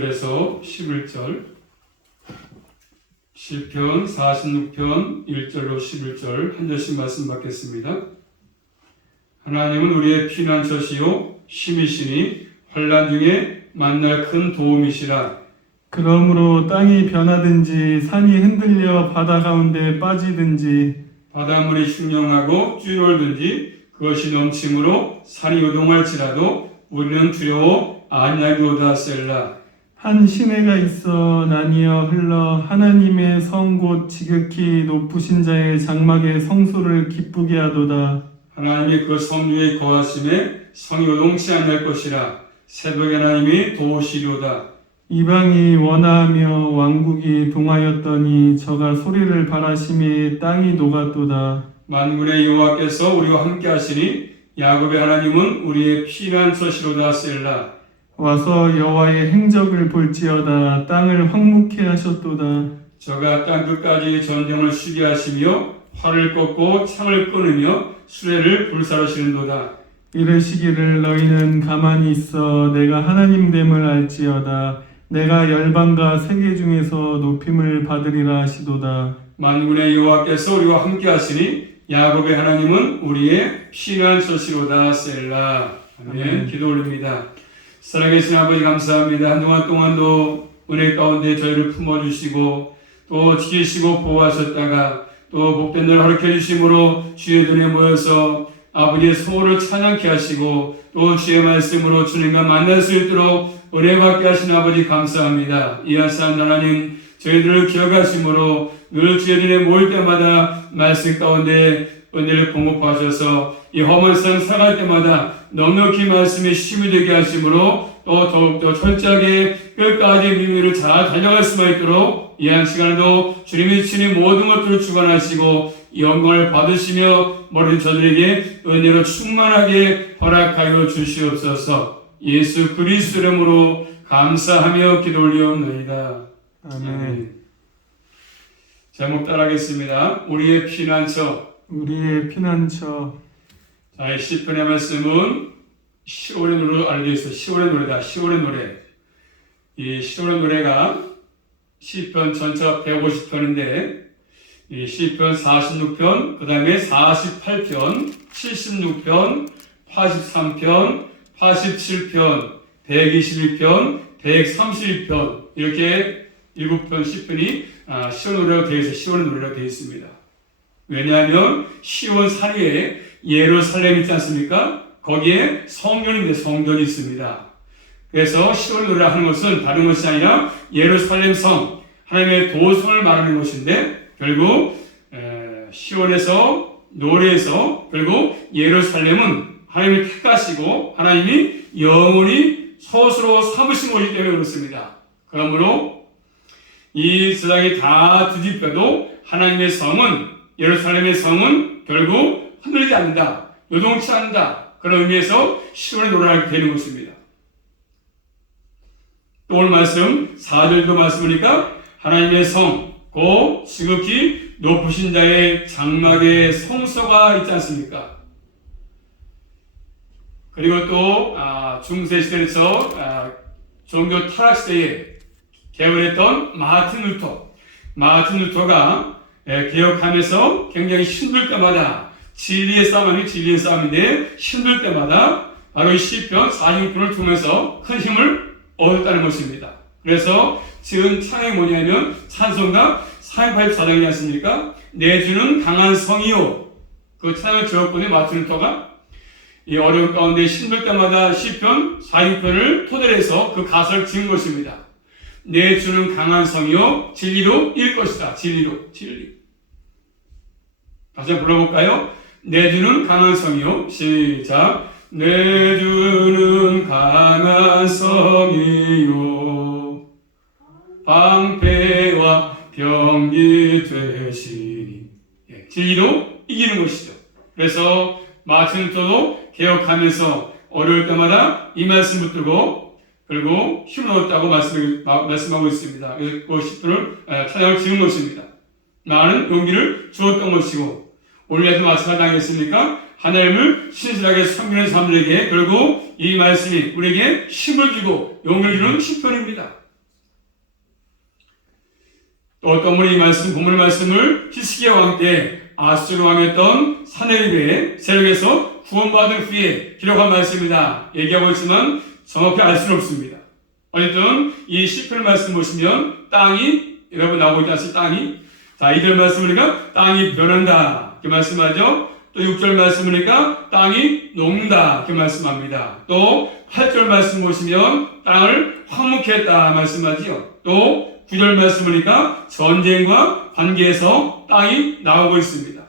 그래서 11절, 시편 46편 1절로 11절 한 절씩 말씀 받겠습니다. 하나님은 우리의 피난처시요 힘이시니 환난 중에 만날 큰 도움이시라. 그러므로 땅이 변하든지 산이 흔들려 바다 가운데 빠지든지 바닷물이 흉령하고 뛰놀든지 그것이 넘침으로 산이 요동할지라도 우리는 두려워 아니하리로다. 셀라. 한 시내가 있어 나뉘어 흘러 하나님의 성 곧 지극히 높으신 자의 장막의 성소를 기쁘게 하도다. 하나님이 그 성 위에 거하심에 성이 요동치 아니할 것이라. 새벽에 하나님이 도우시리로다. 이방이 원하하며 왕국이 동하였더니 저가 소리를 바라심에 땅이 녹았도다. 만군의 여호와께서 우리와 함께 하시니 야곱의 하나님은 우리의 피난처시로다. 셀라. 와서 여호와의 행적을 볼지어다. 땅을 황무케 하셨도다. 저가 땅 끝까지 전쟁을 쉬게 하시며 활을 꺾고 창을 끊으며 수레를 불사르시는도다. 이르시기를 너희는 가만히 있어 내가 하나님됨을 알지어다. 내가 열방과 세계 중에서 높임을 받으리라 하시도다. 만군의 여호와께서 우리와 함께 하시니 야곱의 하나님은 우리의 피난처시로다. 셀라. 아멘. 기도 올립니다. 살아계신 아버지 감사합니다. 한동안 동안도 은혜 가운데 저희를 품어주시고 또 지키시고 보호하셨다가 또 복된 날 허락해 주심으로 주의 눈에 모여서 아버지의 성호를 찬양케 하시고 또 주의 말씀으로 주님과 만날 수 있도록 은혜 받게 하신 아버지 감사합니다. 이하산 하나님 저희들을 기억하심으로 늘 주의 눈에 모일 때마다 말씀 가운데 은혜를 공급하셔서 이 험한 세상 살아갈 때마다 넉넉히 말씀에 힘이 되게 하심으로 또 더욱더 철저하게 끝까지 믿음을 잘 달려갈 수만 있도록 이 한 시간에도 주님이 친히 모든 것들을 주관하시고 영광을 받으시며 모든 저들에게 은혜로 충만하게 허락하여 주시옵소서. 예수 그리스도 이름으로 감사하며 기도 올리옵나이다. 아멘. 제목 따라하겠습니다. 우리의 피난처. 우리의 피난처. 자, 이 시편의 말씀은 10월의 노래로 알려져 있어요. 10월의 노래다. 10월의 노래. 이 10월의 노래가 시편 전체가 150편인데 이 시편 46편, 그 다음에 48편, 76편, 83편, 87편, 121편, 131편 이렇게 7편 시편이 시온 노래로 되어 있어요. 시온 노래로 되어 있습니다. 왜냐하면 시온 사이에 예루살렘 있지 않습니까? 거기에 성전인데 성전이 있습니다. 그래서 시온 노래를 하는 것은 다른 것이 아니라 예루살렘 성, 하나님의 도성을 말하는 것인데 결국 시온에서 노래에서 결국 예루살렘은 하나님이 택하시고 하나님이 영원히 서스로 삼으신 것이기 때문에 그렇습니다. 그러므로 이 세상이 다 뒤집혀도 하나님의 성은 예루살렘의 성은 결국 흔들리지 않는다. 요동치 않는다. 그런 의미에서 시온의 노래하게 되는 것입니다. 또 오늘 말씀 4절도 말씀하니까 하나님의 성, 곧 지극히 높으신 자의 장막의 성소가 있지 않습니까? 그리고 또 중세 시대에서 종교 타락 시대에 개발했던 마틴 루터가 개혁하면서 굉장히 힘들 때마다 진리의 싸움인데 힘들 때마다 바로 이 시편 46편을 통해서 큰 힘을 얻었다는 것입니다. 그래서 지은 찬양이 뭐냐면 찬송가 484장이지 않습니까? 내 주는 강한 성이요. 그 찬양을 지었거든요. 마틴 루터가 이 어려운 가운데 힘들 때마다 시편 46편을 토대로 해서 그 가사를 지은 것입니다. 내 주는 강한 성이요 진리로 일 것이다. 진리. 다시 한번 불러볼까요? 내 주는 강한 성이요. 시작. 내 주는 강한 성이요 방패와 병기 되시니 진리로 이기는 것이죠. 그래서 마틴 루터도 개혁하면서 어려울 때마다 이 말씀 붙들고 그리고 힘을 얻었다고 말씀하고 있습니다. 그 시편을 찬양을 지은 것입니다. 나는 용기를 주었던 것이고 오늘에도 마찬가지 아니겠습니까? 하나님을 신실하게 섬기는 사람들에게 결국 이 말씀이 우리에게 힘을 주고 용기를 주는 시편입니다. 또 어떤 분이 이 말씀, 본문의 말씀을 히스기야 왕 때 아수르 왕이었던 사네립의 세력에서 구원받은 후에 기록한 말씀이다 얘기하고 있지만 정확히 알 수는 없습니다. 어쨌든 이 시편 말씀 보시면 땅이 여러분 나오고 있지 않습니까? 땅이 자 2절 말씀이니까 땅이 변한다 이렇게 말씀하죠. 또 6절 말씀이니까 땅이 녹는다 이렇게 말씀합니다. 또 8절 말씀 보시면 땅을 황무케 했다 말씀하지요. 또 9절 말씀이니까 전쟁과 관계에서 땅이 나오고 있습니다.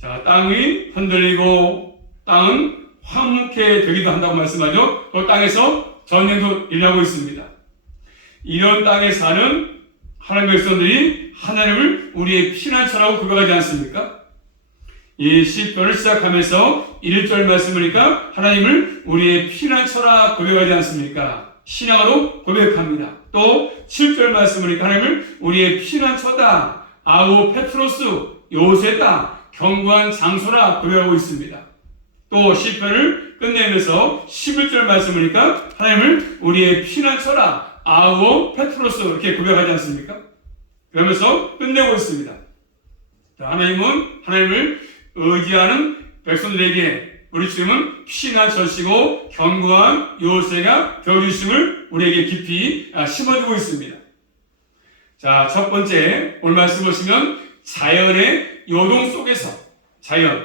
자, 땅이 흔들리고 땅은 황무케 되기도 한다고 말씀하죠. 그 땅에서 전쟁도 일어나고 있습니다. 이런 땅에 사는 하나님의 백성들이 하나님을 우리의 피난처라고 고백하지 않습니까? 이 시편을 시작하면서 1절 말씀이니까 하나님을 우리의 피난처라 고백하지 않습니까? 신앙으로 고백합니다. 또 7절 말씀이니까 하나님을 우리의 피난처다, 아우 페트로스, 요새다, 견고한 장소라 고백하고 있습니다. 또 시편을 끝내면서 11절 말씀이니까 하나님을 우리의 피난처라, 아우 페트로스 이렇게 고백하지 않습니까? 그러면서 끝내고 있습니다. 하나님은 하나님을 의지하는 백성들에게 우리 주님은 피난처시고 견고한 요새가 되어주심을 우리에게 깊이 심어주고 있습니다. 자, 첫 번째 오늘 말씀 보시면 자연의 요동 속에서 자연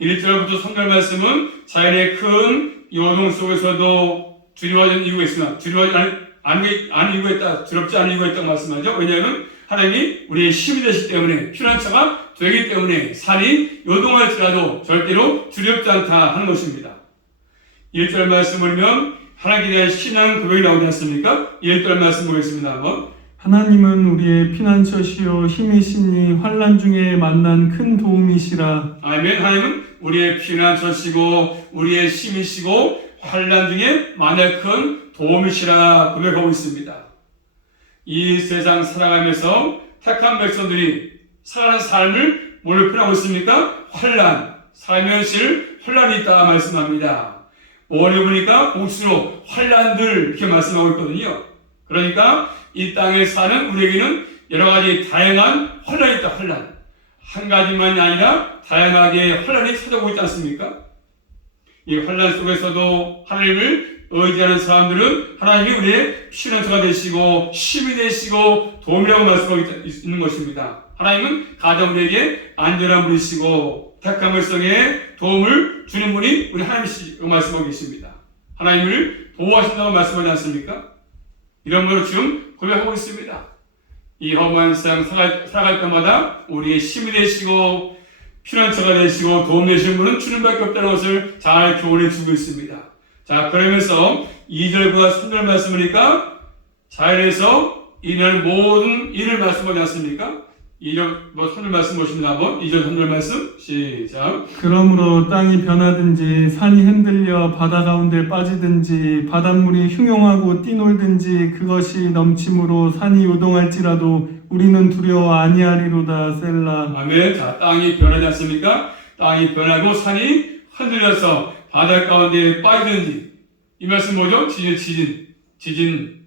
1절부터 3절 말씀은 자연의 큰 요동 속에서도 두려워하지 않는 이유가 있으나 두려워하지 않은 이유가 있다, 두렵지 않은 이유가 있다고 말씀하죠. 왜냐하면 하나님이 우리의 힘이 되시기 때문에 피난처가 되기 때문에 산이 요동할지라도 절대로 두렵지 않다 하는 것입니다. 1절 말씀을 보면 하나님께 대한 신앙 고백이 나오지 않습니까? 1절 말씀 보겠습니다. 한번. 하나님은 우리의 피난처시요 힘이시니 환난 중에 만난 큰 도움이시라. 아멘. 하나님은 우리의 피난처시고 우리의 힘이시고 환난 중에 만날 큰 도움이시라 고백하고 있습니다. 이 세상 살아가면서 택한 백성들이 살아가는 삶을 뭘로 표현하고 있습니까? 환난, 삶의 현실 환난이 있다 말씀합니다. 5월에 보니까 공수로 환난들 이렇게 말씀하고 있거든요. 그러니까 이 땅에 사는 우리에게는 여러 가지 다양한 환난이 있다. 환난 한 가지만이 아니라 다양하게 환난이 찾아오고 있지 않습니까? 이 환난 속에서도 하나님을 의지하는 사람들은 하나님이 우리의 피난처가 되시고 힘이 되시고 도움이라고 말씀하고 있는 것입니다. 하나님은 가장 우리에게 안전한 분이시고 택한 백성에 도움을 주는 분이 우리 하나님이시고 말씀하고 계십니다. 하나님을 보호하신다고 말씀하지 않습니까? 이런 걸로 지금 고백하고 있습니다. 이 험한 세상 살아갈 때마다 우리의 힘이 되시고 피난처가 되시고 도움 되시는 분은 주님밖에 없다는 것을 잘 교훈해 주고 있습니다. 자, 그러면서 2절과 3절 말씀이니까 자연에서 일어나는 모든 일을 말씀하지 않습니까? 2절, 3절 말씀 보십니다. 한번 2절, 3절 말씀 시작. 그러므로 땅이 변하든지 산이 흔들려 바다 가운데 빠지든지 바닷물이 흉용하고 뛰놀든지 그것이 넘침으로 산이 요동할지라도 우리는 두려워 아니하리로다. 셀라. 아멘. 자, 땅이 변하지 않습니까? 땅이 변하고 산이 흔들려서 바다 가운데 빠지든지 이 말씀 뭐죠? 지진이라는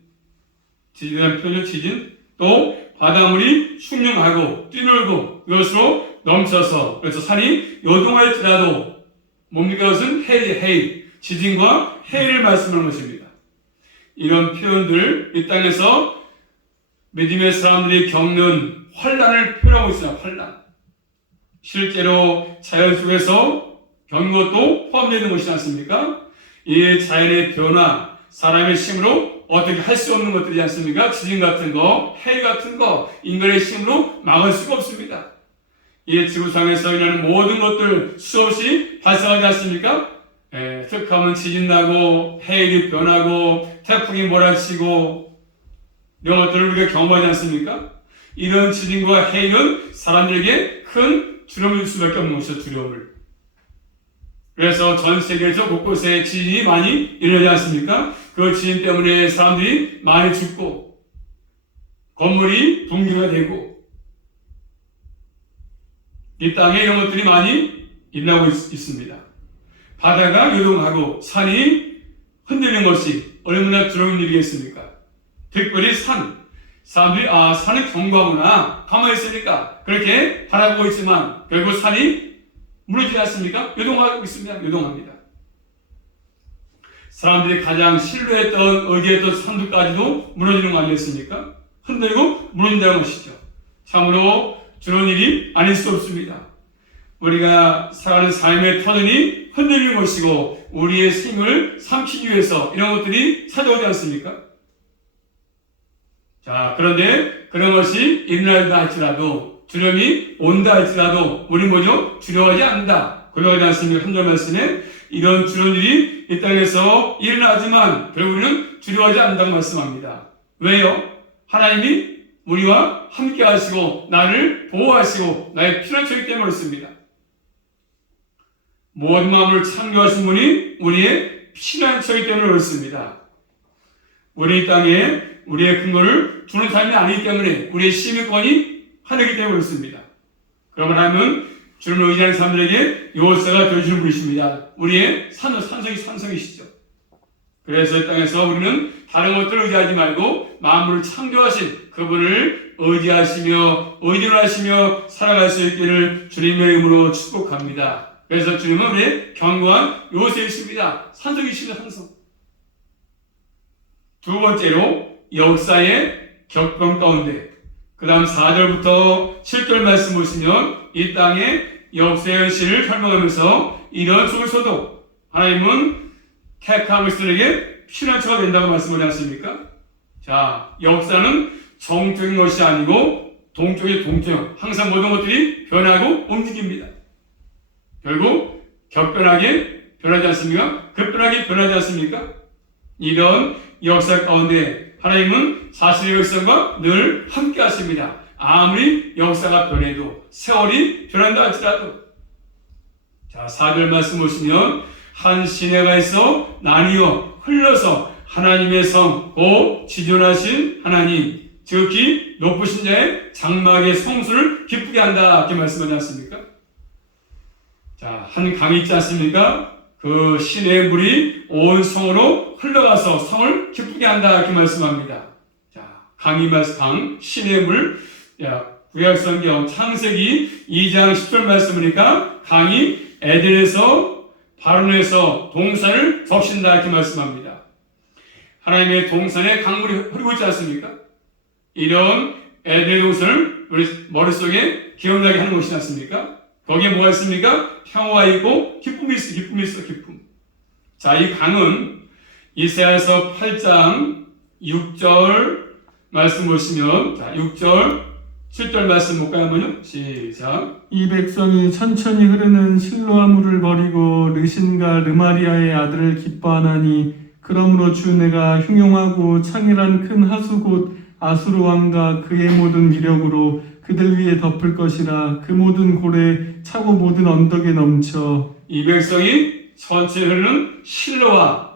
표현이죠. 지진. 또 바닷물이 흉흉하고 뛰놀고 이것으로 넘쳐서 그래서 산이 요동할지라도 뭡니까? 그것은 해일, 지진과 해일을 말씀하는 것입니다. 이런 표현들 이 땅에서 믿음의 사람들이 겪는 환난을 표현하고 있어요. 환난. 실제로 자연 속에서 겪는 것도 포함되어 있는 것이지 않습니까? 이 자연의 변화, 사람의 힘으로 어떻게 할 수 없는 것들이지 않습니까? 지진 같은 거, 해일 같은 거, 인간의 힘으로 막을 수가 없습니다. 이 지구상에서 일어나는 모든 것들 수없이 발생하지 않습니까? 툭하면 지진 나고, 해일이 변하고, 태풍이 몰아치고, 이런 것들을 우리가 경험하지 않습니까? 이런 지진과 해일은 사람들에게 큰 두려움을 줄 수밖에 없는 것이죠. 두려움을. 그래서 전 세계에서 곳곳에 지진이 많이 일어나지 않습니까? 그 지진 때문에 사람들이 많이 죽고 건물이 붕괴가 되고 이 땅에 이런 것들이 많이 일어나고 있습니다. 바다가 요동하고 산이 흔들리는 것이 얼마나 두려운 일이겠습니까? 특별히 산, 사람들이 산은 견고하구나 가만히 있으니까 그렇게 바라보고 있지만 결국 산이 무너지지 않습니까? 요동하고 있습니다. 요동합니다. 사람들이 가장 신뢰했던 의지했던 산들까지도 무너지는 거 아니었습니까? 흔들고 무너진다는 것이죠. 참으로 저런 일이 아닐 수 없습니다. 우리가 살아가는 삶의 터전이 흔들리는 것이고 우리의 생을 삼키기 위해서 이런 것들이 찾아오지 않습니까? 자, 그런데 그런 것이 일어난다 할지라도 두려움이 온다 할지라도 우리 뭐죠? 두려워하지 않는다. 고백하지 않습니까? 한절 말씀에 이런 두려운 일이 이 땅에서 일어나지만 결국 우리는 두려워하지 않는다고 말씀합니다. 왜요? 하나님이 우리와 함께 하시고 나를 보호하시고 나의 피난처이기 때문에 그렇습니다. 모든 마음을 창조하신 분이 우리의 피난처이기 때문에 그렇습니다. 우리 이 땅에 우리의 근거를 두는 삶이 아니기 때문에 우리의 시민권이 하늘이기 때문에 그렇습니다. 그러면 하나님은 주님을 의지하는 사람들에게 요새가 되어주는 분이십니다. 우리의 산성이시죠. 그래서 이 땅에서 우리는 다른 것들을 의지하지 말고 만물을 창조하신 그분을 의지하시며 의지를 하시며 살아갈 수 있기를 주님의 이름으로 축복합니다. 그래서 주님은 우리의 견고한 요새이십니다. 산성이십니다. 산성. 두 번째로 역사의 격변 가운데 그 다음 4절부터 7절 말씀 보시면 이 땅의 역사의 현실을 설명하면서 이런 속에서도 하나님은 택한 것들에게 피난처가 된다고 말씀하지 않습니까? 자, 역사는 정적인 것이 아니고 동적인 동적. 항상 모든 것들이 변하고 움직입니다. 결국 격변하게 변하지 않습니까? 급변하게 변하지 않습니까? 이런 역사 가운데 하나님은 사실의 역사가 늘 함께 하십니다. 아무리 역사가 변해도 세월이 변한다 할지라도. 자, 4절 말씀 보시면 한 시내가 있어 나뉘어 흘러서 하나님의 성 곧 지존하신 하나님 즉히 높으신 자의 장막의 성수를 기쁘게 한다 이렇게 말씀하지 않습니까? 자, 한 강이 있지 않습니까? 그 시내의 물이 온 성으로 흘러가서 성을 기쁘게 한다 이렇게 말씀합니다. 자, 강, 시내의 물. 구약성경 창세기 2장 10절 말씀이니까 강이 에덴에서 바론에서 동산을 적신다 이렇게 말씀합니다. 하나님의 동산에 강물이 흐르고 있지 않습니까? 이런 에덴 동산을 우리 머릿속에 기억나게 하는 것이지 않습니까? 거기에 뭐가 있습니까? 평화가 있고 기쁨이 있어. 자, 이 강은 이사야서 8장 6절 말씀 보시면, 자, 6절 7절 말씀 볼까요? 한번요. 시작. 이 백성이 천천히 흐르는 실로아 물을 버리고 르신과 르마리아의 아들을 기뻐하나니 그러므로 주 내가 흉용하고 창일한 큰 하수 곧 아수르 왕과 그의 모든 위력으로 그들 위에 덮을 것이라. 그 모든 고래 차고 모든 언덕에 넘쳐. 이 백성이 천천히 흐르는 실로아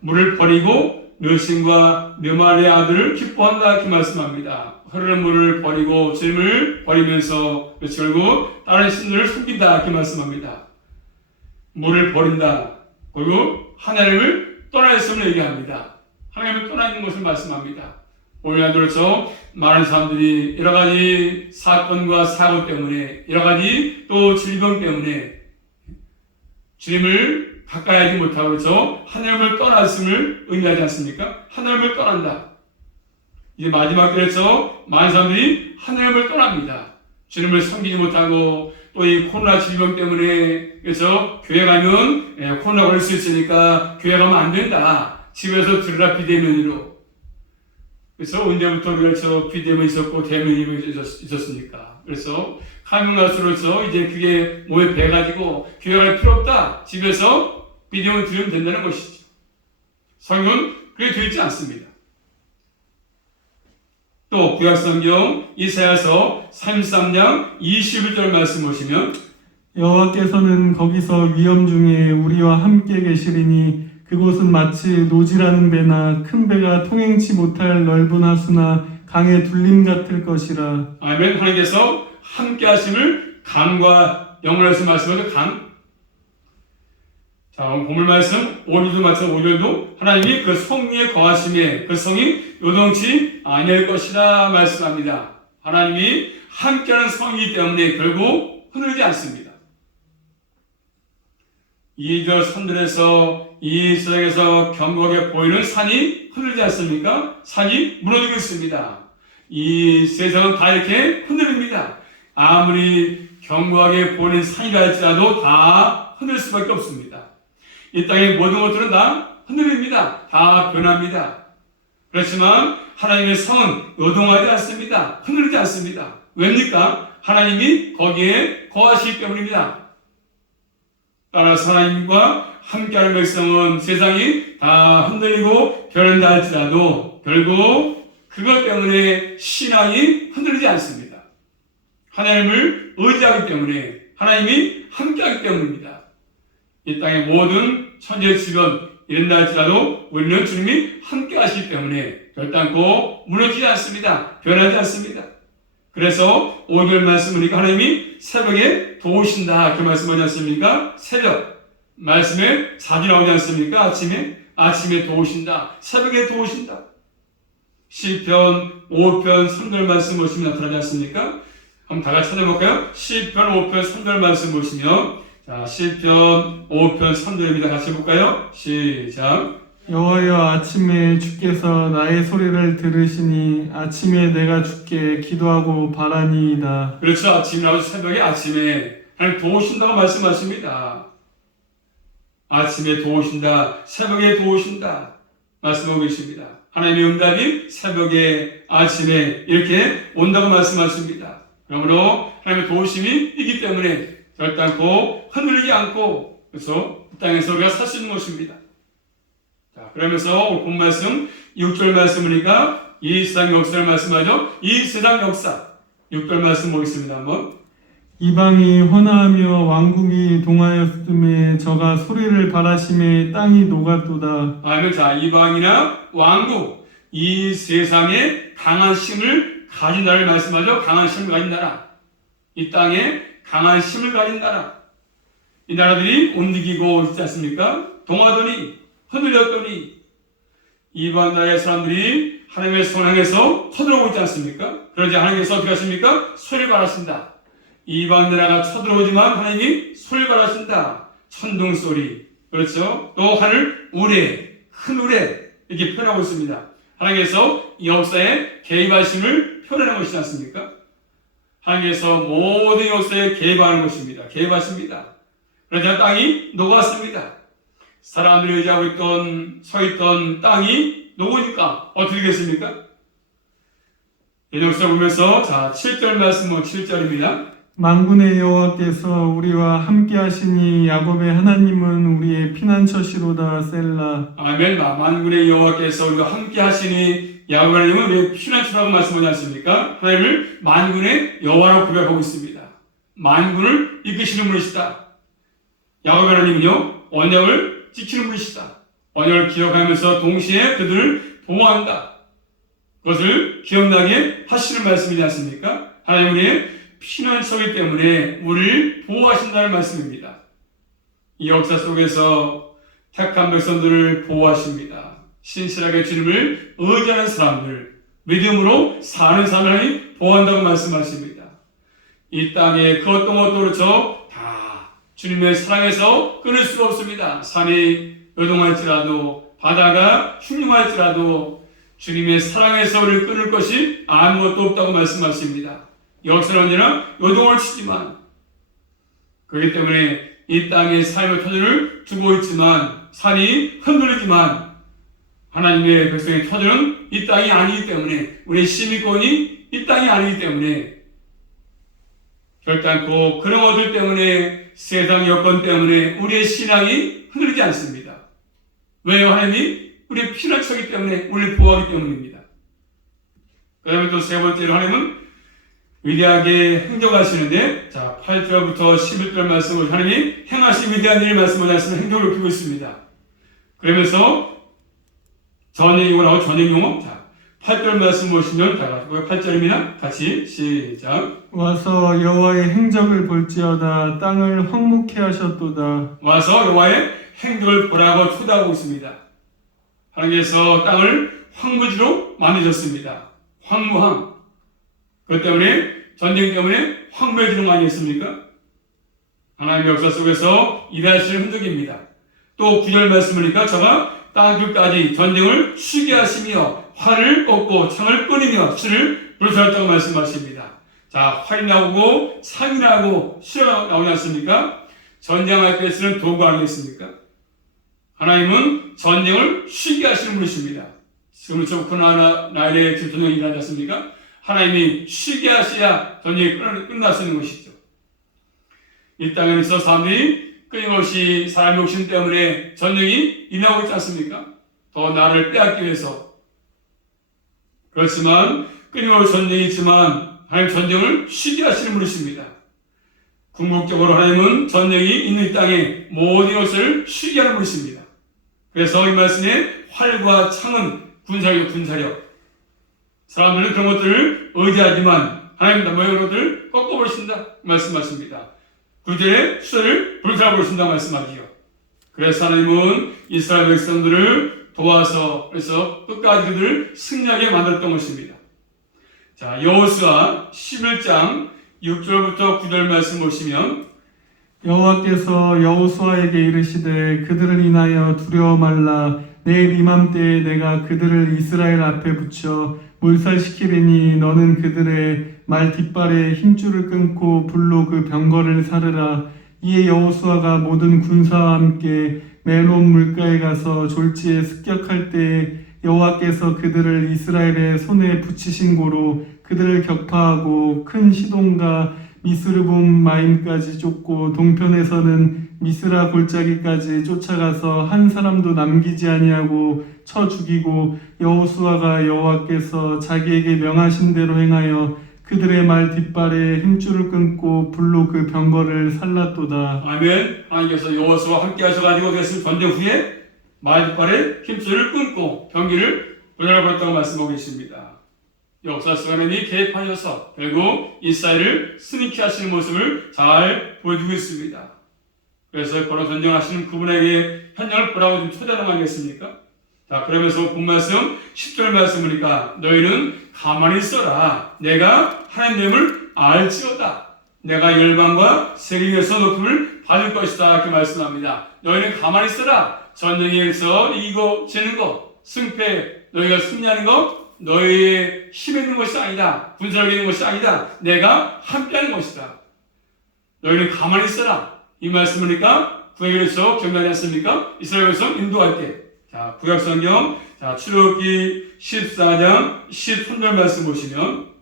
물을 버리고 르신과 르마리아 아들을 기뻐한다 이렇게 말씀합니다. 흐르는 물을 버리고 주님을 버리면서 결국 다른 신들을 숨긴다 이렇게 말씀합니다. 물을 버린다. 그리고 하나님을 떠나 있음을 얘기합니다. 하나님을 떠나 있는 것을 말씀합니다. 오늘 들어서 많은 사람들이 여러 가지 사건과 사고 때문에 여러 가지 또 질병 때문에 주님을 가까이 하지 못하고 그래서 하나님을 떠났음을 의미하지 않습니까? 하나님을 떠난다. 이제 마지막 때에서 많은 사람들이 하나님을 떠납니다. 주님을 섬기지 못하고 또 이 코로나 질병 때문에 그래서 교회 가면 코로나 걸릴 수 있으니까 교회 가면 안 된다. 집에서 들으라 비대면으로. 그래서 언제부터 그래서 비대면 있었고 대면이 있었습니까? 그래서 가면 갈수록서 이제 그게 몸에 배가지고 교회 갈 필요 없다. 집에서 비대면 들으면 된다는 것이죠. 성경은 그렇게 되어 있지 않습니다. 또 구약성경 이사야서 33장 21절 말씀 보시면 여호와께서는 거기서 위험 중에 우리와 함께 계시리니 그곳은 마치 노지라는 배나 큰 배가 통행치 못할 넓은 하수나 강의 둘림 같을 것이라. 아멘. 하나님께서 함께 하심을 강과 영원하신 말씀에서 강. 자, 오늘 본문 말씀 5절도 마찬가지로 5절도 하나님이 그 성 위에 거하심에 그 성이 요동치 아니할 것이라 말씀합니다. 하나님이 함께하는 성이기 때문에 결국 흔들리지 않습니다. 2절 3절에서 이 세상에서 견고하게 보이는 산이 흔들리지 않습니까? 산이 무너지고 있습니다. 이 세상은 다 이렇게 흔들립니다. 아무리 견고하게 보이는 산이라 할지라도 다 흔들 수밖에 없습니다. 이 땅의 모든 것들은 다 흔들립니다. 다 변합니다. 그렇지만 하나님의 성은 요동하지 않습니다. 흔들리지 않습니다. 왜입니까? 하나님이 거기에 거하시기 때문입니다. 따라서 하나님과 함께하는 백성은 세상이 다 흔들리고 변한다 할지라도 결국 그것 때문에 신앙이 흔들리지 않습니다. 하나님을 의지하기 때문에 하나님이 함께하기 때문입니다. 이 땅의 모든 천재지변 이른다 할지라도 우리는 주님이 함께하시기 때문에 결단코 무너지지 않습니다. 변하지 않습니다. 그래서 5절 말씀을 하나님이 새벽에 도우신다 이렇게 말씀하지 않습니까? 새벽 말씀에 자주 나오지 않습니까? 아침에 도우신다. 새벽에 도우신다. 시편 5편 3절 말씀 보시면 나타나지 않습니까? 한번 다 같이 찾아볼까요? 시편 5편 3절 말씀 보시면 자, 시편 5편 3절입니다. 같이 볼까요? 시작. 여호와여 아침에 주께서 나의 소리를 들으시니 아침에 내가 주께 기도하고 바라니이다. 그렇죠. 아침이라고 새벽에 아침에 하나님 도우신다고 말씀하십니다. 아침에 도우신다. 새벽에 도우신다. 말씀하고 계십니다. 하나님의 응답이 새벽에 아침에 이렇게 온다고 말씀하십니다. 그러므로 하나님의 도우심이 있기 때문에 결단코 흔들리지 않고 그래서 이 땅에서 우리가 살 수 있는 것입니다. 자, 그러면서 오늘 본 말씀 6절 말씀이니까 이 세상 역사를 말씀하죠. 이 세상 역사 6절 말씀 보겠습니다. 한번. 이방이 헌화하며 왕국이 동하였음에 저가 소리를 바라심에 땅이 녹았도다. 아멘. 자, 이방이나 왕국 이 세상에 강한 힘을 가진 나라를 말씀하죠. 강한 힘을 가진 나라. 이 땅에 강한 힘을 가진 나라. 이 나라들이 움직이고 있지 않습니까? 동하더니 흔들렸더니 이방 나라의 사람들이 하나님의 손 향해서 쳐들어오고 있지 않습니까? 그러지 하나님께서 어떻게 하십니까? 소리를 바라신다. 이방 나라가 쳐들어오지만 하나님이 소리를 바라신다. 천둥 소리. 그렇죠? 또 하늘 우레, 큰 우레 이렇게 표현하고 있습니다. 하나님께서 이 역사에 개입하심을 표현하는 것이지 않습니까? 하나님께서 모든 역사에 개입하는 것입니다. 개입하십니다. 그러자 땅이 녹았습니다. 사람들이 의지하고 있던 서 있던 땅이 녹으니까 어떻게 되겠습니까? 이 역사를 보면서 자 7절 말씀은 7절입니다. 만군의 여호와께서 우리와 함께 하시니 야곱의 하나님은 우리의 피난처시로다. 셀라. 아멘. 만군의 여호와께서 우리와 함께 하시니 야곱의 하나님은 우리의 피난처라고 말씀하지 않습니까? 하나님을 만군의 여호와라고 고백하고 있습니다. 만군을 이끄시는 분이시다. 야곱의 하나님은요 언약을 지키는 분이시다. 언약을 기억하면서 동시에 그들을 보호한다. 그것을 기억나게 하시는 말씀이지 않습니까? 하나님 우리의 피난처이기 때문에 우리를 보호하신다는 말씀입니다. 이 역사 속에서 택한 백성들을 보호하십니다. 신실하게 주님을 의지하는 사람들, 믿음으로 사는 사람을 보호한다고 말씀하십니다. 이 땅에 그 어떤 것도 그렇죠. 다 주님의 사랑에서 끊을 수가 없습니다. 산이 요동할지라도 바다가 흉흉할지라도 주님의 사랑에서 우리를 끊을 것이 아무것도 없다고 말씀하십니다. 역사는 언제나 요동을 치지만 그렇기 때문에 이 땅에 삶의 터전을 두고 있지만 산이 흔들리지만 하나님의 백성의 터전은 이 땅이 아니기 때문에 우리의 시민권이 이 땅이 아니기 때문에 결단코 그런 것들 때문에 세상 여건 때문에 우리의 신앙이 흔들리지 않습니다. 왜요? 하나님이 우리의 피난처이기 때문에 우리를 보호하기 때문입니다. 그 다음에 또 세 번째로 하나님은 위대하게 행정하시는데 자 8절부터 11절 말씀을 하나님이 행하신 위대한 일을 말씀을 하시는 행동을 높이고 있습니다. 그러면서 전용용어라고 전용용어 자 8절 말씀 보시면 자 8절입니다. 같이 시작. 와서 여호와의 행적을 볼지어다. 땅을 황무케 하셨도다. 와서 여호와의 행동을 보라고 초대하고 있습니다. 하나님께서 땅을 황무지로 만드셨습니다. 황무함. 그것 때문에 전쟁 때문에 황무해지는 거 아니겠습니까? 하나님의 역사 속에서 이스라엘을 흔들깁니다. 또 9절 말씀이니까 저가 땅 끝까지 전쟁을 쉬게 하시며 활을 꺾고 창을 끊으며 수를 불살했다고 말씀하십니다. 자, 활이 나오고 창이 나오고 수가 나오지 않습니까? 전쟁할 때 쓰는 도구 아니겠습니까? 하나님은 전쟁을 쉬게 하시는 분이십니다. 지금 우크라이나 나일의 전쟁이 일어나지 않습니까? 하나님이 쉬게 하셔야 전쟁이 끝날 수 있는 것이죠. 이 땅에서 사람들이 끊임없이 사람 욕심 때문에 전쟁이 일어나고 있지 않습니까? 더 나를 빼앗기 위해서. 그렇지만 끊임없이 전쟁이 있지만 하나님 전쟁을 쉬게 하시는 분이십니다. 궁극적으로 하나님은 전쟁이 있는 이 땅에 모든 것을 쉬게 하는 분이십니다. 그래서 이 말씀에 활과 창은 군사력. 사람들은 그런 것들을 의지하지만 하나님은 모든 것들을 꺾어버리신다 말씀하십니다. 9절에 수를 불살아버리신다 말씀하지요. 그래서 하나님은 이스라엘 백성들을 도와서 그래서 끝까지 그들을 승리하게 만들었던 것입니다. 자, 여호수아 11장 6절부터 9절 말씀 보시면 여호와께서 여호수아에게 이르시되 그들을 인하여 두려워 말라. 내일 이맘때에 내가 그들을 이스라엘 앞에 붙여 몰살시키리니 너는 그들의 말 뒷발에 힘줄을 끊고 불로 그 병거를 사르라. 이에 여호수아가 모든 군사와 함께 메론 물가에 가서 졸지에 습격할 때에 여호와께서 그들을 이스라엘의 손에 붙이신 고로 그들을 격파하고 큰 시돈과 미스르봄 마임까지 쫓고 동편에서는 미스라 골짜기까지 쫓아가서 한 사람도 남기지 아니하고 쳐 죽이고 여호수아가 여호와께서 자기에게 명하신 대로 행하여 그들의 말 뒷발에 힘줄을 끊고 불로 그 병거를 살랐도다. 아멘. 하나님께서 여호수아와 함께 하셔가지고 됐을 전쟁 후에 말 뒷발에 힘줄을 끊고 병기를 불살라버렸다고 말씀하고 계십니다. 역사 속에 하나님이 개입하셔서 결국 이스라엘을 승리케 하시는 모습을 잘 보여주고 있습니다. 그래서 바로 전쟁하시는 그분에게 현장을 보라고 좀 초대하는 거 아니겠습니까? 자, 그러면서 본 말씀 10절 말씀이니까 너희는 가만히 있어라. 내가 하나님을 알지어다. 내가 열방과 세계에서 높임을 받을 것이다. 이렇게 말씀합니다. 너희는 가만히 있어라. 전쟁에서 이기고 지는 것, 승패, 너희가 승리하는 것, 너희의 힘에 있는 것이 아니다. 군사력에 있는 것이 아니다. 내가 함께하는 것이다. 너희는 가만히 있어라. 이 말씀이니까 구약에서 기억나지 않습니까? 이스라엘 백성 인도할 때. 자, 구약성경, 자, 출애굽기 14장 13절 말씀 보시면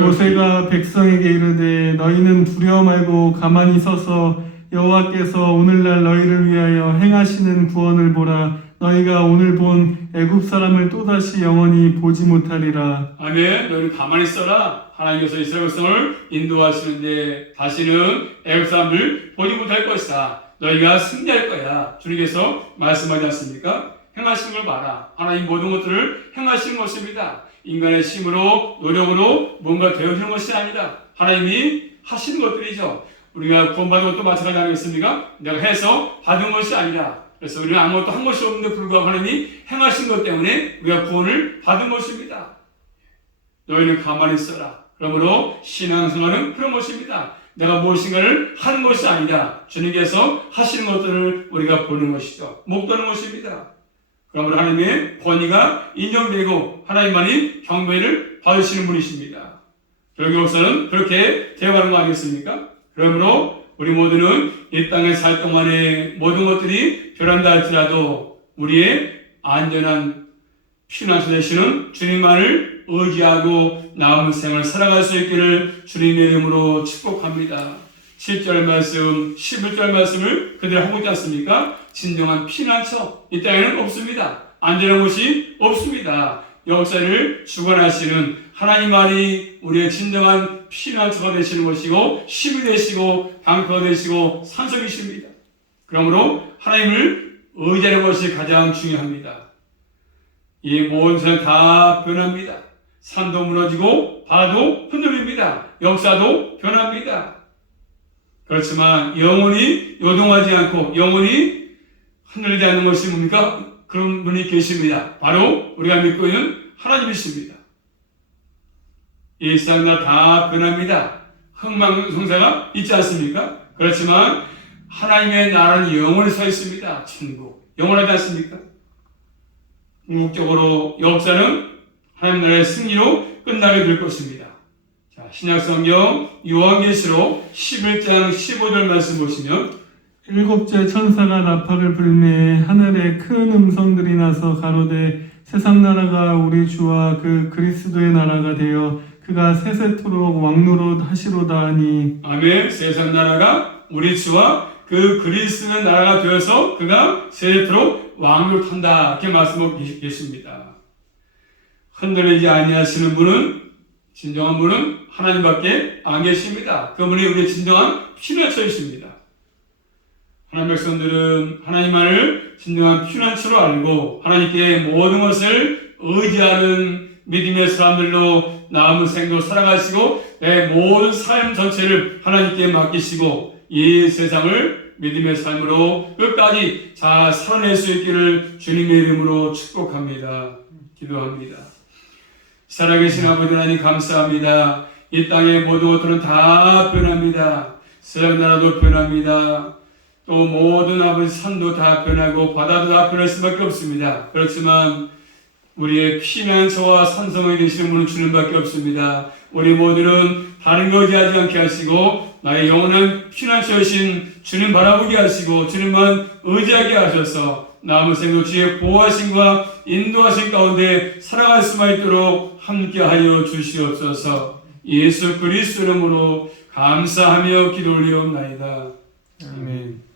모세가 백성에게 이르되 너희는 두려워 말고 가만히 서서 여호와께서 오늘날 너희를 위하여 행하시는 구원을 보라. 너희가 오늘 본 애굽 사람을 또다시 영원히 보지 못하리라. 아멘. 너희는 가만히 있어라. 하나님께서 이스라엘 백성을 인도하시는데 다시는 애굽 사람을 보지 못할 것이다. 너희가 승리할 거야. 주님께서 말씀하지 않습니까? 행하시는 걸 봐라. 하나님 모든 것들을 행하시는 것입니다. 인간의 힘으로 노력으로 뭔가 되어지는 것이 아니다. 하나님이 하시는 것들이죠. 우리가 구원받은 것도 마찬가지 아니겠습니까? 내가 해서 받은 것이 아니라 그래서 우리는 아무것도 한 것이 없는데 불구하고 하나님이 행하신 것 때문에 우리가 구원을 받은 것입니다. 너희는 가만히 있어라. 그러므로 신앙생활은 그런 것입니다. 내가 무엇인가를 하는 것이 아니라 주님께서 하시는 것들을 우리가 보는 것이죠. 목도는 것입니다. 그러므로 하나님의 권위가 인정되고 하나님만이 경배를 받으시는 분이십니다. 결국 역사는 그렇게 되어가는 거 아니겠습니까? 그러므로 우리 모두는 이 땅에 살 동안에 모든 것들이 변한다 할지라도 우리의 안전한 피난처 되시는 주님만을 의지하고 남은 생을 살아갈 수 있기를 주님의 이름으로 축복합니다. 7절 말씀, 11절 말씀을 그대로 하고 있지 않습니까? 진정한 피난처, 이 땅에는 없습니다. 안전한 곳이 없습니다. 역사를 주관하시는 하나님만이 우리의 진정한 피난처가 되시는 것이고 힘이 되시고 방패가 되시고 산성이십니다. 그러므로 하나님을 의지하는 것이 가장 중요합니다. 이 모든 세상 다 변합니다. 산도 무너지고 바다도 흔들립니다. 역사도 변합니다. 그렇지만 영원히 요동하지 않고 영원히 흔들리지 않는 것이 뭡니까? 그런 분이 계십니다. 바로 우리가 믿고 있는 하나님이십니다. 일상날 다 변합니다. 흥망성쇠가 있지 않습니까? 그렇지만 하나님의 나라는 영원히 서 있습니다. 천국. 영원하지 않습니까? 궁극적으로 역사는 하나님 나라의 승리로 끝나게 될 것입니다. 자, 신약성경 요한계시록 11장 15절 말씀 보시면 일곱째 천사가 나팔을 불매 하늘에 큰 음성들이 나서 가로되 세상 나라가 우리 주와 그 그리스도의 나라가 되어 그가 세세토록 왕노릇 하시로다 하니. 아멘. 세상 나라가 우리 주와 그 그리스도의 나라가 되어서 그가 세세토록 왕노릇한다 이렇게 말씀하고 계십니다. 흔들리지 아니하시는 분은 진정한 분은 하나님밖에 안 계십니다. 그분이 우리의 진정한 피난처이십니다. 하나님 백성들은 하나님만을 진정한 피난처로 알고 하나님께 모든 것을 의지하는 믿음의 사람들로 남은 생도 살아가시고 내 모든 삶 전체를 하나님께 맡기시고 이 세상을 믿음의 삶으로 끝까지 잘 살아낼 수 있기를 주님의 이름으로 축복합니다. 기도합니다. 살아계신 아버지 하나님 감사합니다. 이 땅의 모든 것들은 다 변합니다. 세상 나라도 변합니다. 또 모든 아버지 산도 다 변하고 바다도 다 변할 수밖에 없습니다. 그렇지만 우리의 피난처와 산성이 되시는 분은 주님밖에 없습니다. 우리 모두는 다른 거 의지하지 않게 하시고 나의 영원한 피난처이신 주님 바라보게 하시고 주님만 의지하게 하셔서 남은 생도 주의 보호하심과 인도하심 가운데 살아갈 수만 있도록 함께하여 주시옵소서. 예수 그리스도 이름으로 감사하며 기도 올리옵나이다. 아멘.